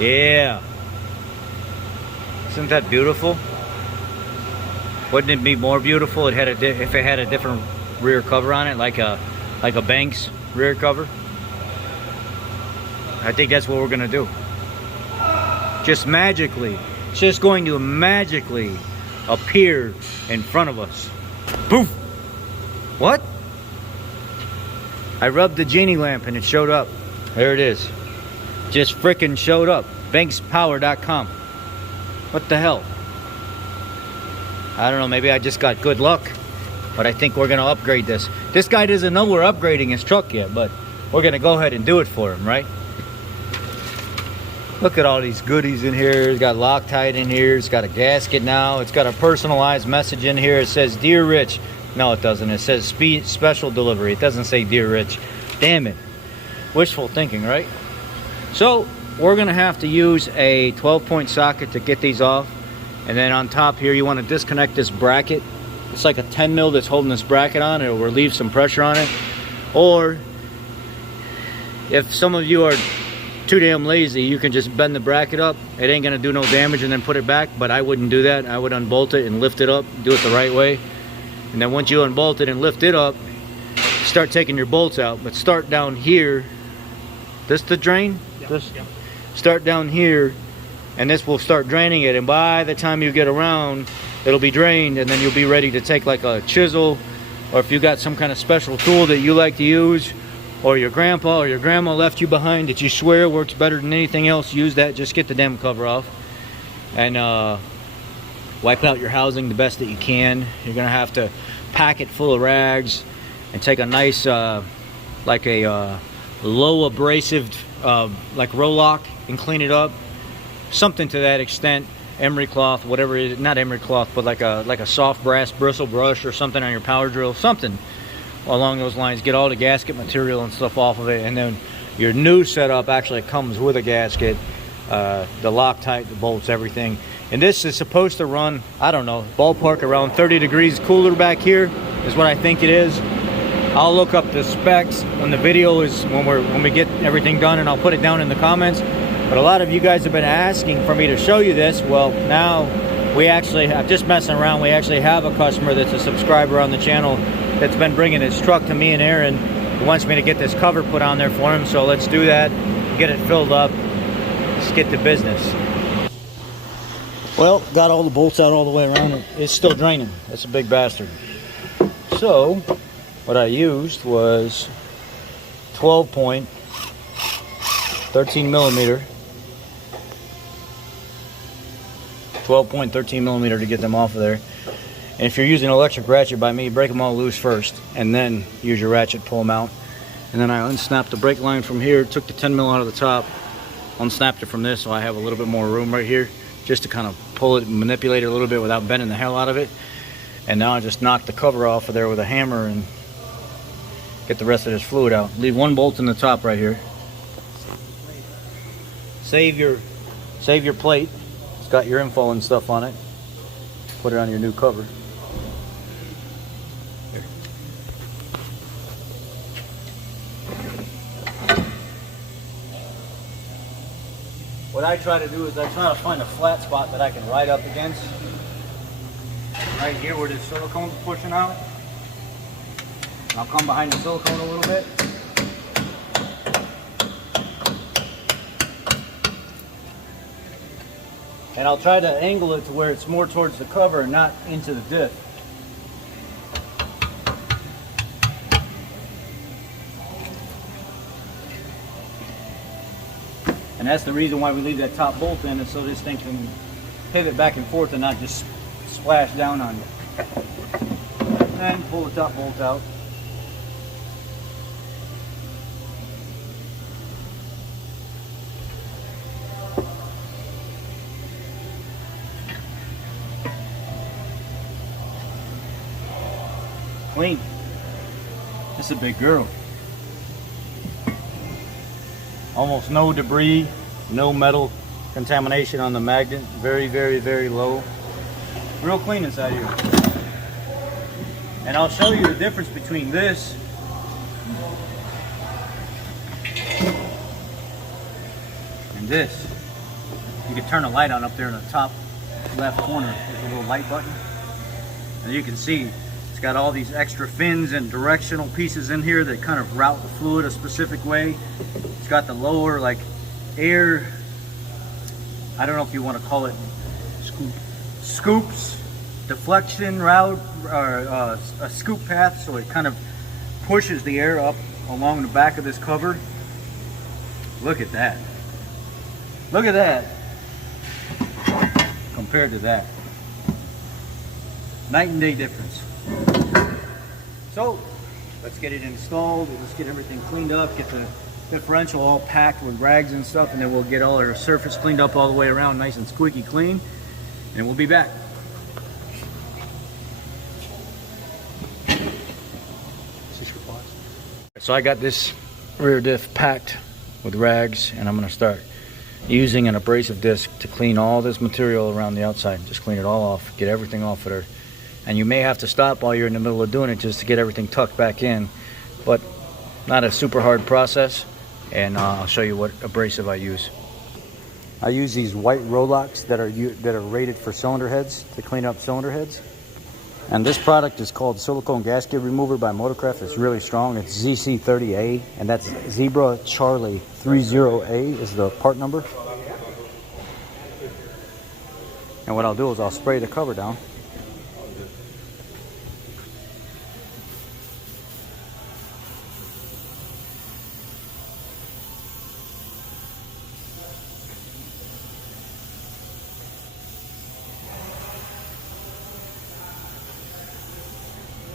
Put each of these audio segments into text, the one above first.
Yeah. Isn't that beautiful? Wouldn't it be more beautiful if it had a different rear cover on it, like a Banks rear cover? I think that's what we're gonna do. Just magically, it's just going to magically appear in front of us. Poof! What? I rubbed the genie lamp and it showed up. There it is. Just frickin' showed up. BanksPower.com. What the hell? I don't know, maybe I just got good luck. But I think we're gonna upgrade this. This guy doesn't know we're upgrading his truck yet, but we're gonna go ahead and do it for him, right? Look at all these goodies in here. It's got Loctite in here. It's got a gasket now. It's got a personalized message in here. It says, Dear Rich. No, it doesn't. It says special delivery. It doesn't say Dear Rich. Damn it. Wishful thinking, right? So we're gonna have to use a 12-point socket to get these off. And then on top here, you want to disconnect this bracket. It's like a 10 mil that's holding this bracket on. It'll relieve some pressure on it. Or if some of you are too damn lazy, you can just bend the bracket up. It ain't gonna do no damage and then put it back, but I wouldn't do that. I would unbolt it and lift it up, do it the right way. And then once you unbolt it and lift it up, start taking your bolts out. But start down here. This the drain? Yep. Start down here, and this will start draining it. And by the time you get around, it'll be drained, and then you'll be ready to take like a chisel, or if you got some kind of special tool that you like to use, or your grandpa or your grandma left you behind that you swear works better than anything else, use that. Just get the damn cover off and wipe out your housing the best that you can. You're gonna have to pack it full of rags and take a nice like a low abrasive like Rolock and clean it up, something to that extent. Emery cloth, whatever it is, not emery cloth, but like a soft brass bristle brush or something on your power drill, something along those lines. Get all the gasket material and stuff off of it, and then your new setup actually comes with a gasket, the Loctite, the bolts, everything. And this is supposed to run, I don't know, ballpark around 30 degrees cooler back here is what I think it is. I'll look up the specs when the video is, when we get everything done, and I'll put it down in the comments. But a lot of you guys have been asking for me to show you this. Well, now we actually, I'm just messing around, we actually have a customer that's a subscriber on the channel that's been bringing his truck to me and Aaron. He wants me to get this cover put on there for him, so let's do that, get it filled up, let's get to business. Well, got all the bolts out all the way around. It's still draining. That's a big bastard. So what I used was 12-point 13 millimeter 12-point 13 millimeter to get them off of there. And if you're using an electric ratchet by me, break them all loose first and then use your ratchet, pull them out. And then I unsnapped the brake line from here, took the 10 mil out of the top, unsnapped it from this, so I have a little bit more room right here just to kind of pull it and manipulate it a little bit without bending the hell out of it. And now I just knocked the cover off of there with a hammer and get the rest of this fluid out. Leave one bolt in the top right here. Save your plate. It's got your info and stuff on it. Put it on your new cover. Here. What I try to do is I try to find a flat spot that I can ride up against. Right here where this silicone's pushing out. I'll come behind the silicone a little bit. And I'll try to angle it to where it's more towards the cover and not into the diff. And that's the reason why we leave that top bolt in, is so this thing can pivot back and forth and not just splash down on you. And pull the top bolt out. Clean. This is a big girl. Almost no debris, no metal contamination on the magnet. Very, very, very low. Real clean inside here. And I'll show you the difference between this and this. you can turn the light on up there in the top left corner. There's a little light button. And you can see it's got all these extra fins and directional pieces in here that kind of route the fluid a specific way. It's got the lower like air, I don't know if you want to call it scoops, deflection route, or a scoop path, so it kind of pushes the air up along the back of this cover. Look at that. Look at that compared to that. Night and day difference. So let's get it installed. Let's get everything cleaned up, get the differential all packed with rags and stuff, and then we'll get all our surface cleaned up all the way around, nice and squeaky clean, and we'll be back. So I got this rear diff packed with rags, and I'm going to start using an abrasive disc to clean all this material around the outside. Just clean it all off, get everything off of there. And you may have to stop while you're in the middle of doing it just to get everything tucked back in, but not a super hard process. And I'll show you what abrasive I use. I use these white Rolox that are rated for cylinder heads to clean up cylinder heads. And this product is called Silicone Gasket Remover by Motorcraft. It's really strong. It's ZC30A, and that's Zebra Charlie 30A is the part number. And what I'll do is I'll spray the cover down.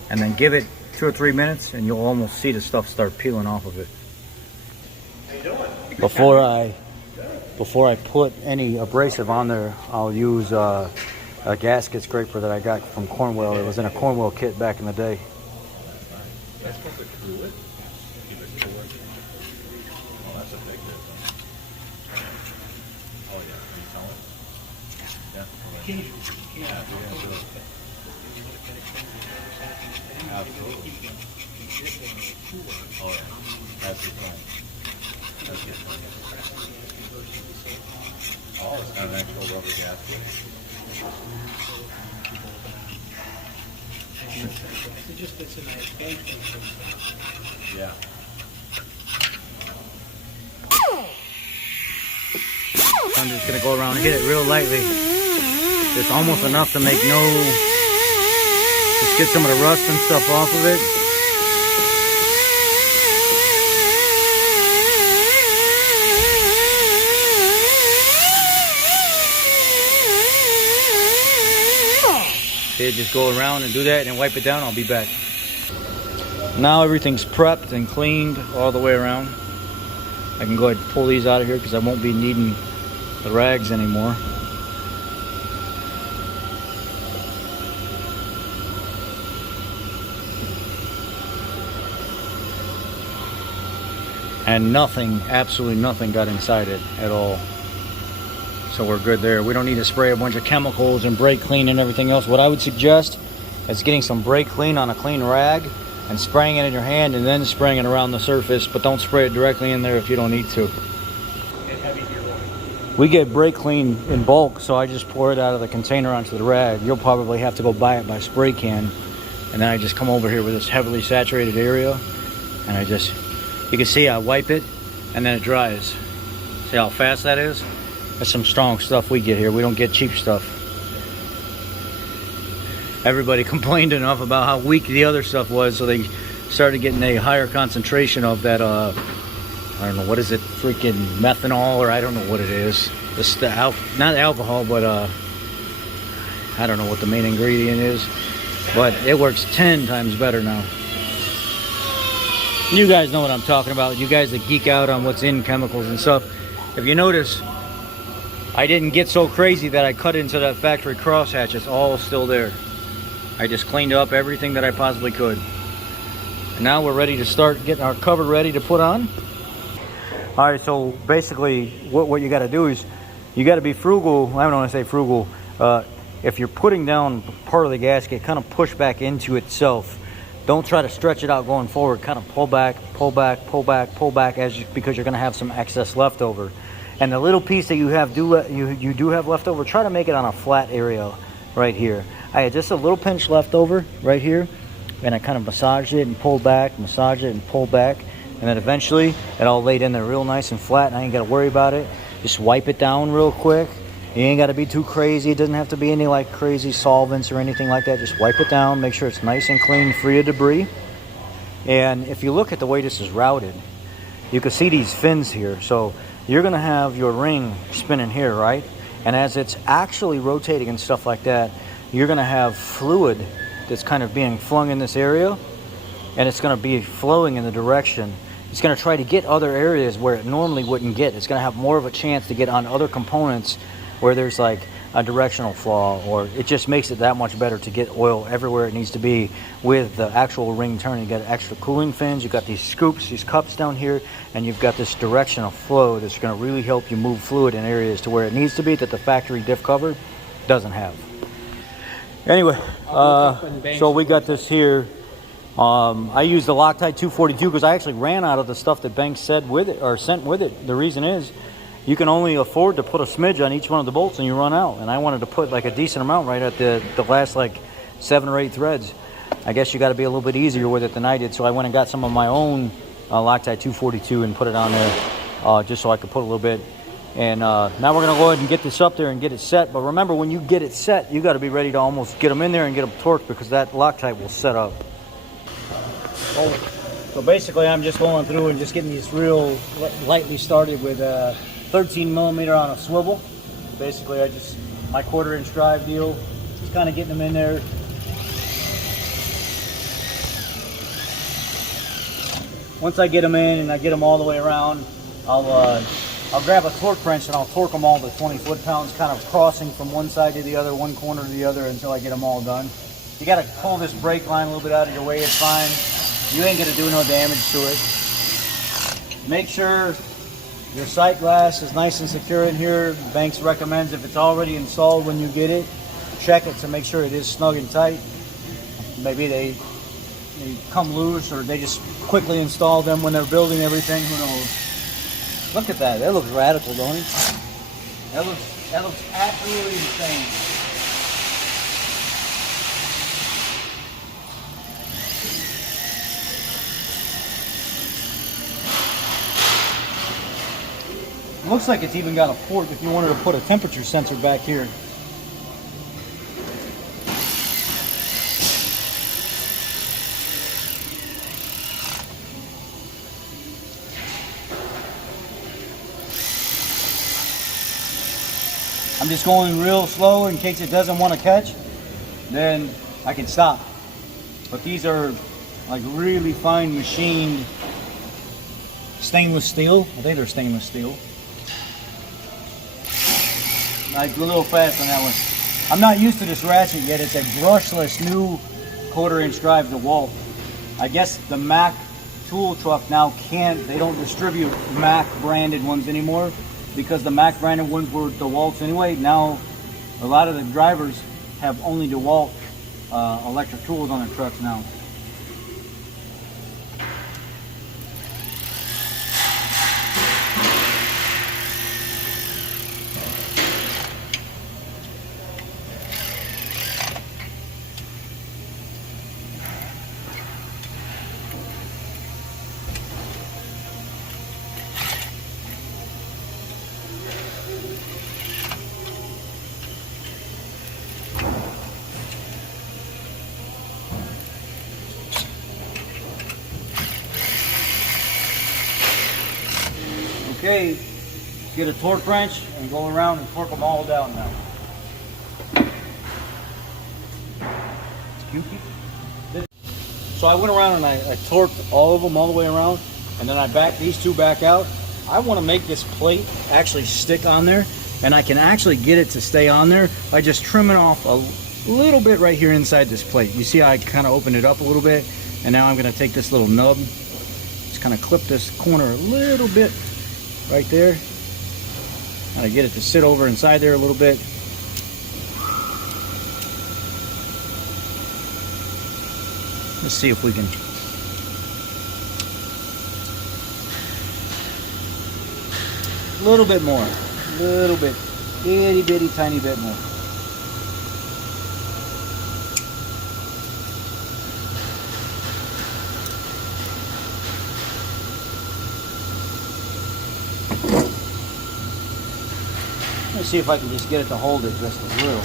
And then give it 2 or 3 minutes and you'll almost see the stuff start peeling off of it. How you doing? Before I put any abrasive on there, I'll use a gasket scraper that I got from Cornwell. It was in a Cornwell kit back in the day. Absolutely. Oh yeah, that's your point. That's your point. Oh, it's not an actual rubber gasket. It just fits in there. Yeah. I'm just gonna go around and hit it real lightly. It's almost enough to make just get some of the rust and stuff off of it. Okay, just go around and do that and wipe it down. I'll be back. Now everything's prepped and cleaned all the way around. I can go ahead and pull these out of here because I won't be needing the rags anymore. And nothing, absolutely nothing got inside it at all. So we're good there. We don't need to spray a bunch of chemicals and brake clean and everything else. What I would suggest is getting some brake clean on a clean rag and spraying it in your hand and then spraying it around the surface, but don't spray it directly in there if you don't need to. We get brake clean in bulk, so I just pour it out of the container onto the rag. You'll probably have to go buy it by spray can. And then I just come over here with this heavily saturated area and you can see I wipe it and then it dries. See how fast that is? That's some strong stuff we get here. We don't get cheap stuff. Everybody complained enough about how weak the other stuff was, so they started getting a higher concentration of that, I don't know, what is it, freaking methanol, or I don't know what it is. Not alcohol, but I don't know what the main ingredient is. But it works 10 times better now. You guys know what I'm talking about. You guys that geek out on what's in chemicals and stuff. If you notice, I didn't get so crazy that I cut into that factory crosshatch. It's all still there. I just cleaned up everything that I possibly could. And now we're ready to start getting our cover ready to put on. All right, so basically what you got to do is you got to be frugal. I don't want to say frugal. If you're putting down part of the gasket, kind of push back into itself. Don't try to stretch it out going forward. Kind of pull back, pull back, pull back, pull back, because you're going to have some excess left over. And the little piece that you have you do have left over, try to make it on a flat area right here. I had just a little pinch left over right here, and I kind of massaged it and pulled back, massaged it and pulled back, and then eventually it all laid in there real nice and flat, and I ain't got to worry about it. Just wipe it down real quick. You ain't got to be too crazy. It doesn't have to be any like crazy solvents or anything like that. Just wipe it down, make sure it's nice and clean, free of debris. And if you look at the way this is routed, you can see these fins here. So you're going to have your ring spinning here, right? And as it's actually rotating and stuff like that, you're going to have fluid that's kind of being flung in this area, and it's going to be flowing in the direction. It's going to try to get other areas where it normally wouldn't get. It's going to have more of a chance to get on other components where there's like a directional flaw, or it just makes it that much better to get oil everywhere it needs to be with the actual ring turning. You got extra cooling fins, you got these scoops, these cups down here, and you've got this directional flow that's going to really help you move fluid in areas to where it needs to be that the factory diff cover doesn't have. Anyway, so we got this here. I used the Loctite 242 because I actually ran out of the stuff that Banks said with it or sent with it. The reason is you can only afford to put a smidge on each one of the bolts and you run out. And I wanted to put like a decent amount right at the last like 7 or 8 threads. I guess you got to be a little bit easier with it than I did. So I went and got some of my own Loctite 242 and put it on there just so I could put a little bit. And now we're going to go ahead and get this up there and get it set. But remember, when you get it set, you got to be ready to almost get them in there and get them torqued because that Loctite will set up. So basically, I'm just going through and just getting these real lightly started with 13 millimeter on a swivel. Basically, my 1/4 inch drive deal, just kind of getting them in there. Once I get them in and I get them all the way around, I'll grab a torque wrench and I'll torque them all to 20 foot-pounds, kind of crossing from one side to the other, one corner to the other until I get them all done. You got to pull this brake line a little bit out of your way, it's fine. You ain't going to do no damage to it. Make sure your sight glass is nice and secure in here. Banks recommends if it's already installed when you get it, check it to make sure it is snug and tight. Maybe they come loose or they just quickly install them when they're building everything, who knows. Look at that, that looks radical, don't it? That looks absolutely insane. Looks like it's even got a port if you wanted to put a temperature sensor back here. I'm just going real slow in case it doesn't want to catch, then I can stop. But these are like really fine machined stainless steel. I think they're stainless steel. Like a little fast on that one. I'm not used to this ratchet yet. It's a brushless new 1/4 inch drive DeWalt. I guess the Mac tool truck now they don't distribute Mac branded ones anymore because the Mac branded ones were DeWalt's anyway. Now a lot of the drivers have only DeWalt electric tools on their trucks now. Okay, get a torque wrench and go around and torque them all down now. So I went around and I torqued all of them all the way around, and then I backed these two back out. I want to make this plate actually stick on there, and I can actually get it to stay on there by just trimming off a little bit right here inside this plate. You see I kind of opened it up a little bit, and now I'm going to take this little nub, just kind of clip this corner a little bit right there. I get it to sit over inside there a little bit. Let's see if we can. little bit more. Little bit. Itty bitty tiny bit more. Let me see if I can just get it to hold it just a little.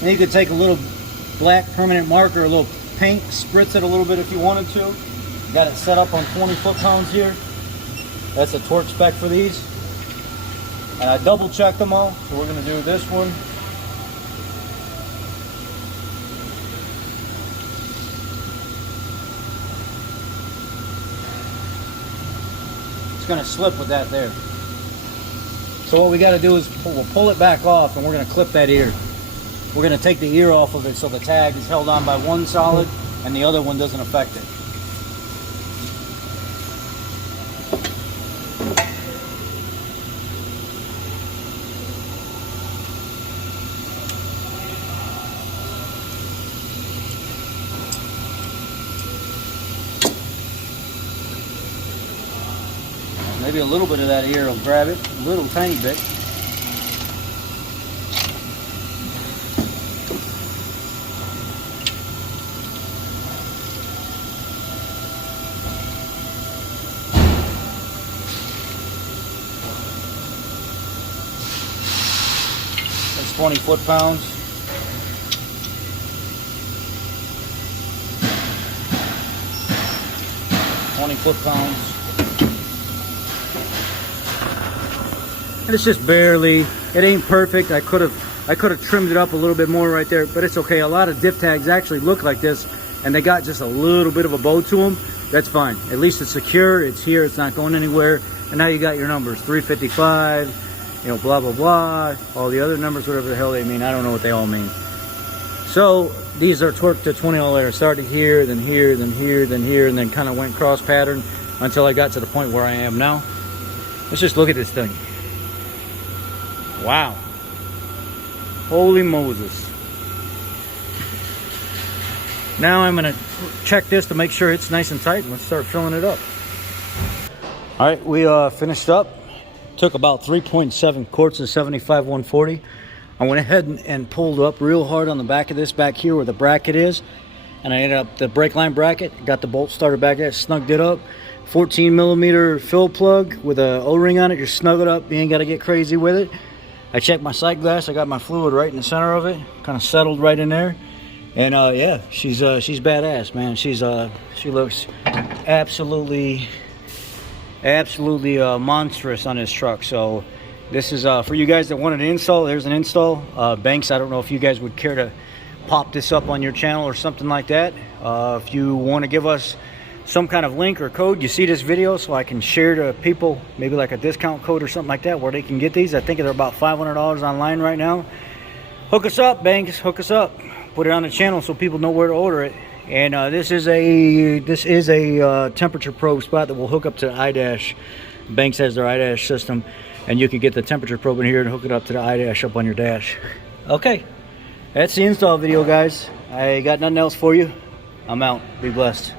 And you could take a little black permanent marker, a little paint, spritz it a little bit if you wanted to. Got it set up on 20 foot-pounds here. That's a torque spec for these. And I double checked them all. So we're going to do this one. It's going to slip with that there. So what we got to do is we'll pull it back off and we're going to clip that ear. We're going to take the ear off of it so the tag is held on by one solid and the other one doesn't affect it. Maybe a little bit of that ear will grab it, a little tiny bit. That's 20 foot-pounds. And it's just barely, it ain't perfect. I could have trimmed it up a little bit more right there, but it's okay. A lot of diff tags actually look like this and they got just a little bit of a bow to them. That's fine. At least it's secure, it's here, it's not going anywhere. And now you got your numbers, 355, you know, blah, blah, blah. All the other numbers, whatever the hell they mean, I don't know what they all mean. So these are torqued to 20 all there. Started here, then here, then here, then here, and then kind of went cross pattern until I got to the point where I am now. Let's just look at this thing. Wow. Holy Moses. Now I'm going to check this to make sure it's nice and tight and let's start filling it up. All right, we finished up. Took about 3.7 quarts of 75 140. I went ahead and pulled up real hard on the back of this back here where the bracket is. And I ended up the brake line bracket, got the bolt starter back there, snugged it up. 14 millimeter fill plug with a O-ring on it. Just snug it up. You ain't got to get crazy with it. I checked my sight glass. I got my fluid right in the center of it. Kind of settled right in there. And yeah, she's badass, man. She looks absolutely monstrous on this truck. So this is for you guys that wanted an install. There's an install. Banks, I don't know if you guys would care to pop this up on your channel or something like that. If you want to give us some kind of link or code, you see this video, so I can share to people, maybe like a discount code or something like that, where they can get these. I think they're about $500 online right now. Hook us up, Banks. Hook us up. Put it on the channel so people know where to order it. And this is a temperature probe spot that will hook up to the iDash. Banks has their iDash system, and you can get the temperature probe in here and hook it up to the iDash up on your dash. Okay, that's the install video, guys. I got nothing else for you. I'm out. Be blessed.